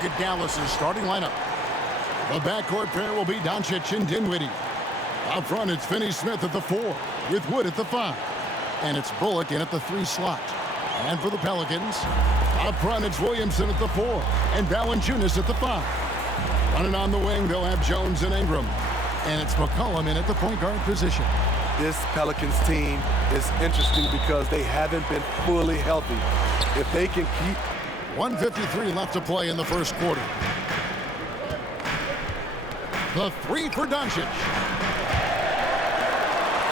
look at Dallas's starting lineup. The backcourt pair will be Doncic and Dinwiddie. Up front, it's Finney-Smith at the 4, with Wood at the 5. And it's Bullock in at the 3 slot. And for the Pelicans, up front, it's Williamson at the 4, and Valanciunas at the 5. Running on the wing, they'll have Jones and Ingram. And it's McCollum in at the point guard position. This Pelicans team is interesting because they haven't been fully healthy. If they can keep... 1:53 left to play in the first quarter. The 3 for Doncic.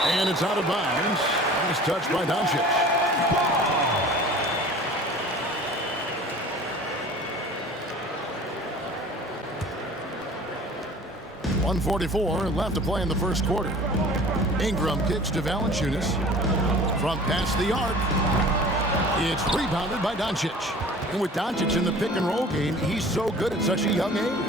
And it's out of bounds. Nice touch by Doncic. .144 left to play in the first quarter. Ingram kicks to Valanciunas. From past the arc. It's rebounded by Doncic. And with Doncic in the pick-and-roll game, he's so good at such a young age.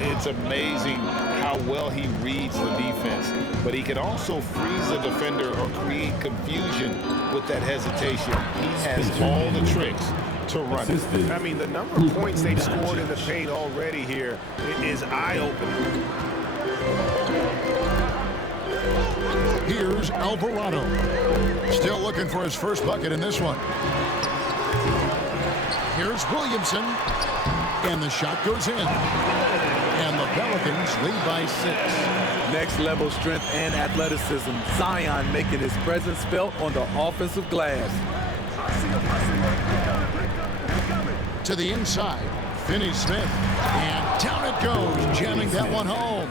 It's amazing how well he reads the defense. But he can also freeze a defender or create confusion with that hesitation. He has all the tricks to run it. I mean, the number of points they've scored in the paint already here is eye-opening. Here's Alvarado. Still looking for his first bucket in this one. Here's Williamson. And the shot goes in. And the Pelicans lead by 6. Next level strength and athleticism. Zion making his presence felt on the offensive glass. To the inside, Finney-Smith. And down it goes, jamming that one home.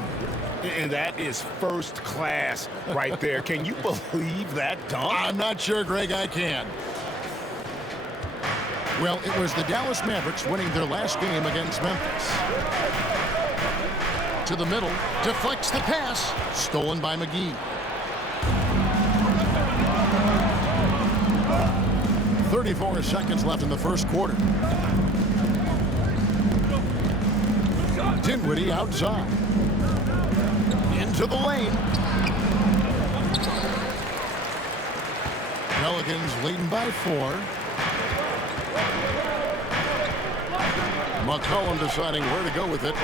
And that is first class right there. Can you believe that dunk? I'm not sure, Greg, I can. Well, it was the Dallas Mavericks winning their last game against Memphis. To the middle, deflects the pass, stolen by McGee. 34 seconds left in the first quarter. Dinwiddie outside. Into the lane. Pelicans leading by 4. McCollum deciding where to go with it.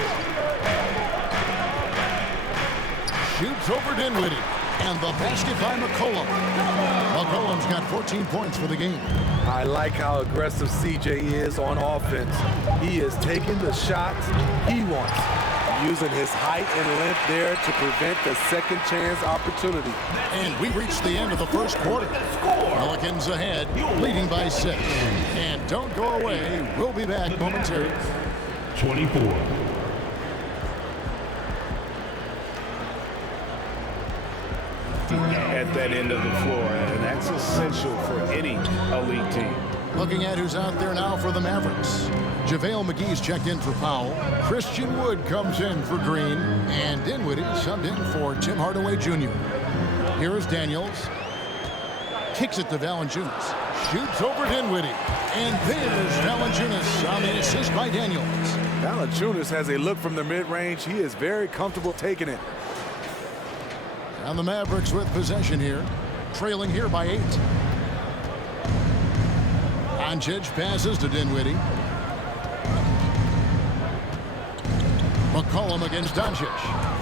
Shoots over Dinwiddie. And the basket by McCollum. McCollum's got 14 points for the game. I like how aggressive CJ is on offense. He is taking the shots he wants, using his height and length there to prevent the second chance opportunity. And we reached the end of the first quarter. Pelicans ahead, leading by 6. And don't go away. We'll be back momentarily. 24. At that end of the floor, and that's essential for any elite team. Looking at who's out there now for the Mavericks. JaVale McGee's checked in for Powell. Christian Wood comes in for Green. And Dinwiddie subbed in for Tim Hardaway Jr. Here is Daniels. Kicks it to Valanciunas. Shoots over Dinwiddie. And there's Valanciunas on the assist by Daniels. Valanciunas has a look from the mid-range. He is very comfortable taking it. And the Mavericks with possession here. Trailing here by 8. Doncic passes to Dinwiddie. McCollum against Doncic.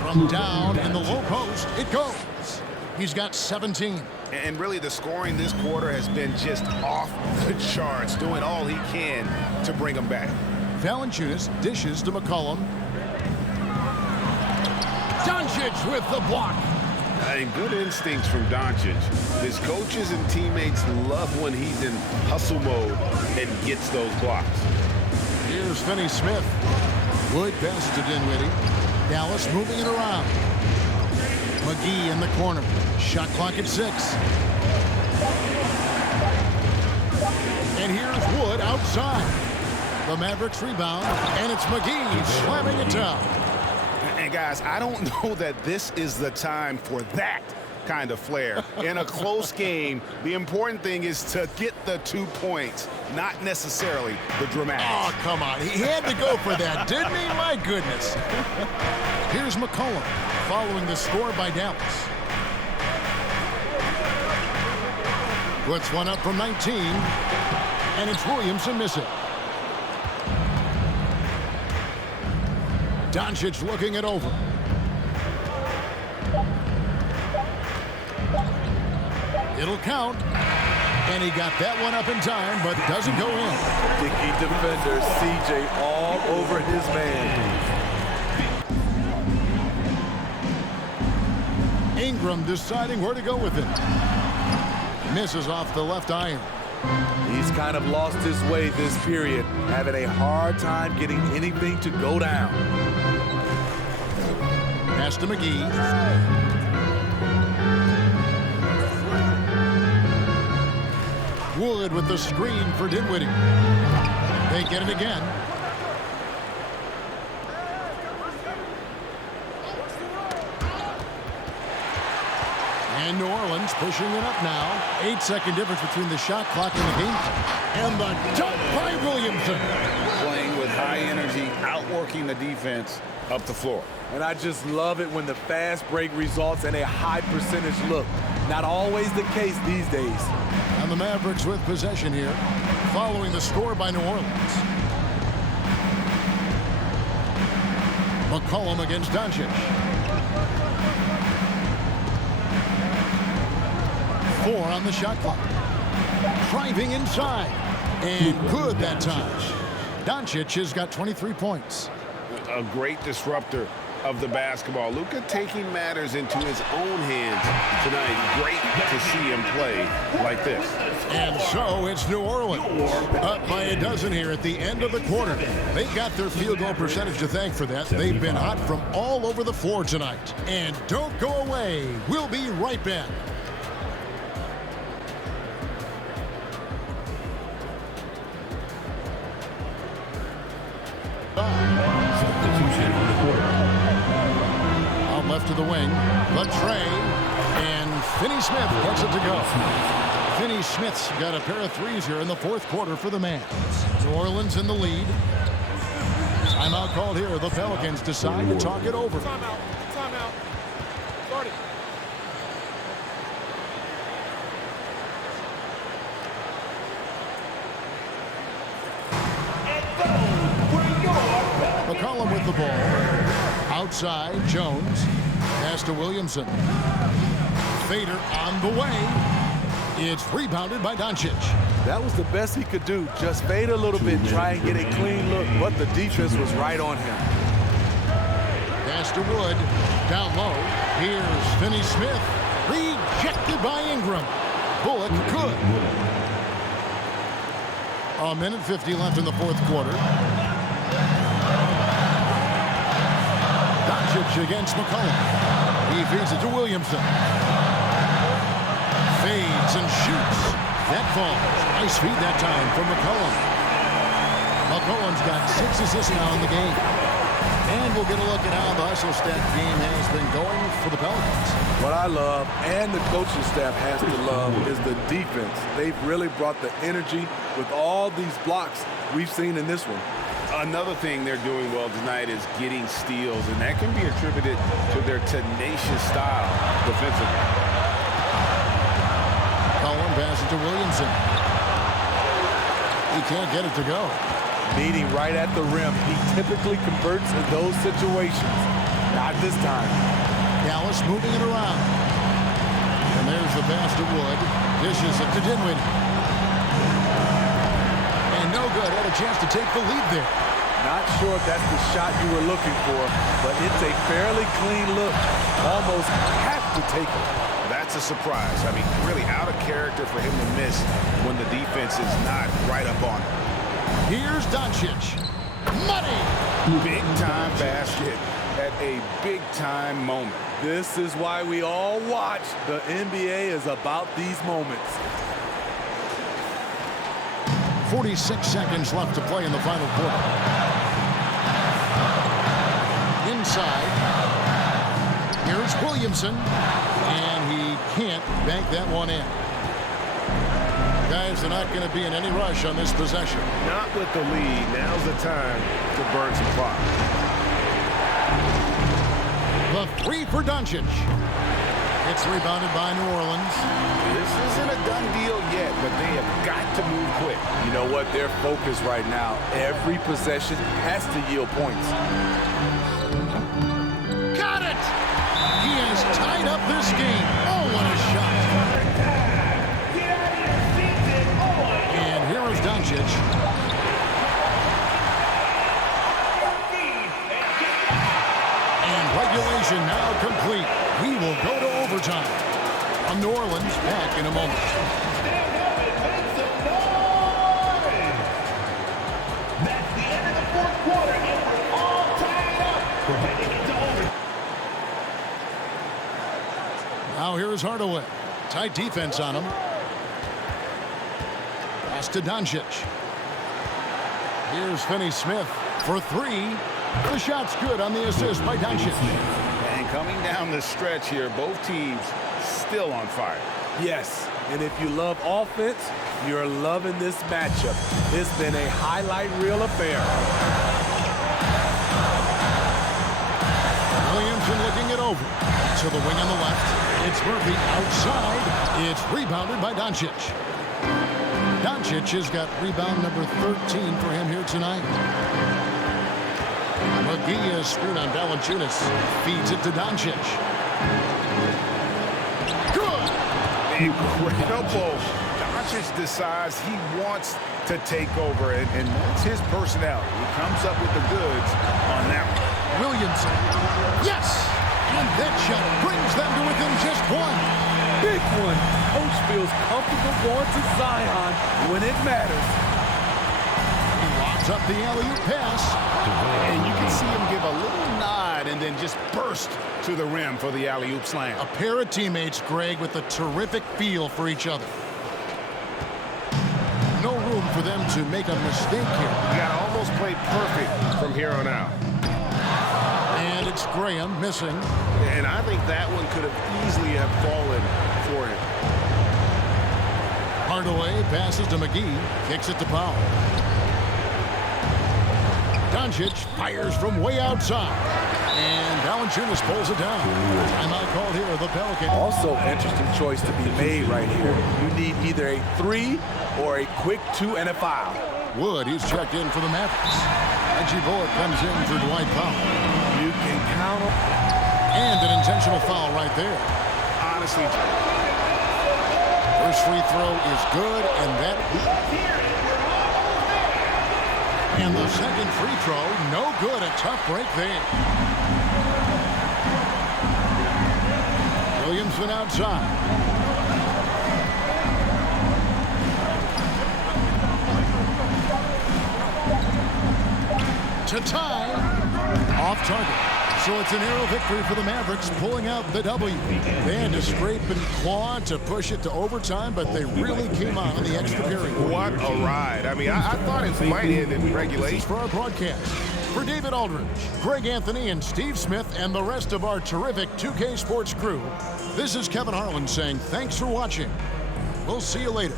From down in the low post, it goes. He's got 17. And really, the scoring this quarter has been just off the charts, doing all he can to bring them back. Valanciunas dishes to McCollum. Doncic with the block. And good instincts from Doncic. His coaches and teammates love when he's in hustle mode and gets those blocks. Here's Finney-Smith. Wood passes to Dinwiddie. Dallas moving it around. McGee in the corner. Shot clock at 6. And here's Wood outside. The Mavericks rebound, and it's McGee slamming it down. And guys, I don't know that this is the time for that kind of flair. In a close game, the important thing is to get the 2 points, not necessarily the dramatics. Oh, come on. He had to go for that, didn't he? My goodness. Here's McCollum following the score by Dallas. Puts one up from 19, and it's Williamson missing. Doncic looking it over. It'll count. And he got that one up in time, but doesn't go in. Dickey defender, CJ all over his man. Ingram deciding where to go with it. Misses off the left iron. He's kind of lost his way this period, having a hard time getting anything to go down. Pass to McGee. Wood with the screen for Dinwiddie. They get it again. And New Orleans pushing it up now. 8-second difference between the shot clock and the game. And the dunk by Williamson. Playing with high energy, outworking the defense up the floor. And I just love it when the fast break results in a high percentage look. Not always the case these days. And the Mavericks with possession here, following the score by New Orleans. McCollum against Doncic. 4 on the shot clock. Driving inside. And good that time. Doncic has got 23 points. A great disruptor of the basketball. Luka taking matters into his own hands tonight. Great to see him play like this. And so it's New Orleans up by a dozen here at the end of the quarter. They got their field goal percentage to thank for that. They've been hot from all over the floor tonight. And don't go away. We'll be right back. Out left to the wing. Latrey. And Finney Smith gets it to go. Finney Smith's got a pair of threes here in the fourth quarter for the Mavs. New Orleans in the lead. Timeout called here. The Pelicans decide to talk it over. Timeout. Start it. McCollum with the ball. Outside, Jones. Pass to Williamson. Fader on the way. It's rebounded by Doncic. That was the best he could do. Just fade a little bit, try and get a clean look, but the defense was right on him. Pass to Wood. Down low. Here's Finney Smith. Rejected by Ingram. Bullock good. A minute 50 left in the fourth quarter. Doncic against McCollum. He feeds it to Williamson. Fades and shoots. That falls. Nice feed that time from McCollum. McCollum's got 6 assists now in the game. And we'll get a look at how the hustle stat game has been going for the Pelicans. What I love, and the coaching staff has to love, is the defense. They've really brought the energy with all these blocks we've seen in this one. Another thing they're doing well tonight is getting steals, and that can be attributed to their tenacious style defensively. Collin passes to Williamson. He can't get it to go. Meeting right at the rim. He typically converts in those situations. Not this time. Dallas moving it around. And there's the pass to Wood. Dishes it to Dinwiddie. And no good. Had a chance to take the lead there. Not sure if that's the shot you were looking for, but it's a fairly clean look. Almost have to take it. That's a surprise. I mean, really out of character for him to miss when the defense is not right up on him. Here's Doncic. Money! Big-time basket at a big-time moment. This is why we all watch. The NBA is about these moments. 46 seconds left to play in the final quarter. Inside. Here's Williamson. And he can't bank that one in. Guys are not going to be in any rush on this possession. Not with the lead. Now's the time to burn some clock. The three for Doncic. It's rebounded by New Orleans. This isn't a done deal yet, but they have got to move quick. You know what? Their focus right now, every possession has to yield points. Got it! He has tied up this game. Oh, what a shot. And here is Doncic. And regulation now complete. We will go to overtime. From New Orleans, back in a moment. That's the end of the fourth quarter, and we're all tied up. We're heading into overtime. Now here's Hardaway. Tight defense on him. Pass to Doncic. Here's Finney Smith for three. The shot's good on the assist by Doncic. And coming down the stretch here, both teams still on fire. Yes, and if you love offense, you're loving this matchup. It's been a highlight reel affair. Williamson looking it over. To the wing on the left. It's Murphy outside. It's rebounded by Doncic. Doncic has got rebound number 13 for him here tonight. McGee is screwed on Valanciunas. Feeds it to Doncic. Good! Incredible. Doncic decides he wants to take over, and that's his personality. He comes up with the goods on that one. Williamson. Yes! And that shot brings them to within just one. Big one. Coach feels comfortable going to Zion when it matters. He lobs up the alley-oop pass. And you can see him give a little nod and then just burst to the rim for the alley-oop slam. A pair of teammates, Greg, with a terrific feel for each other. No room for them to make a mistake here. You got to almost play perfect from here on out. And it's Graham missing. And I think that one could have easily have fallen for him. Hardaway passes to McGee. Kicks it to Powell. Doncic fires from way outside. And Valanciunas pulls it down. Timeout called here, the Pelicans. Also, interesting choice to be made right here. You need either a 3 or a quick 2 and a foul. Wood, he's checked in for the Mavericks. Reggie Bullock comes in for Dwight Powell. You can count on. And an intentional foul right there. Honestly, First free throw is good, and that... And the second free throw, no good. A tough break there. Williamson outside. To tie. Off target. So it's a narrow victory for the Mavericks, pulling out the W. They had to scrape and claw to push it to overtime, but they really came on in the extra period. what a ride. I mean, I thought it might end in regulation. For our broadcast, for David Aldridge, Greg Anthony, and Steve Smith, and the rest of our terrific 2K Sports crew, this is Kevin Harlan saying thanks for watching. We'll see you later.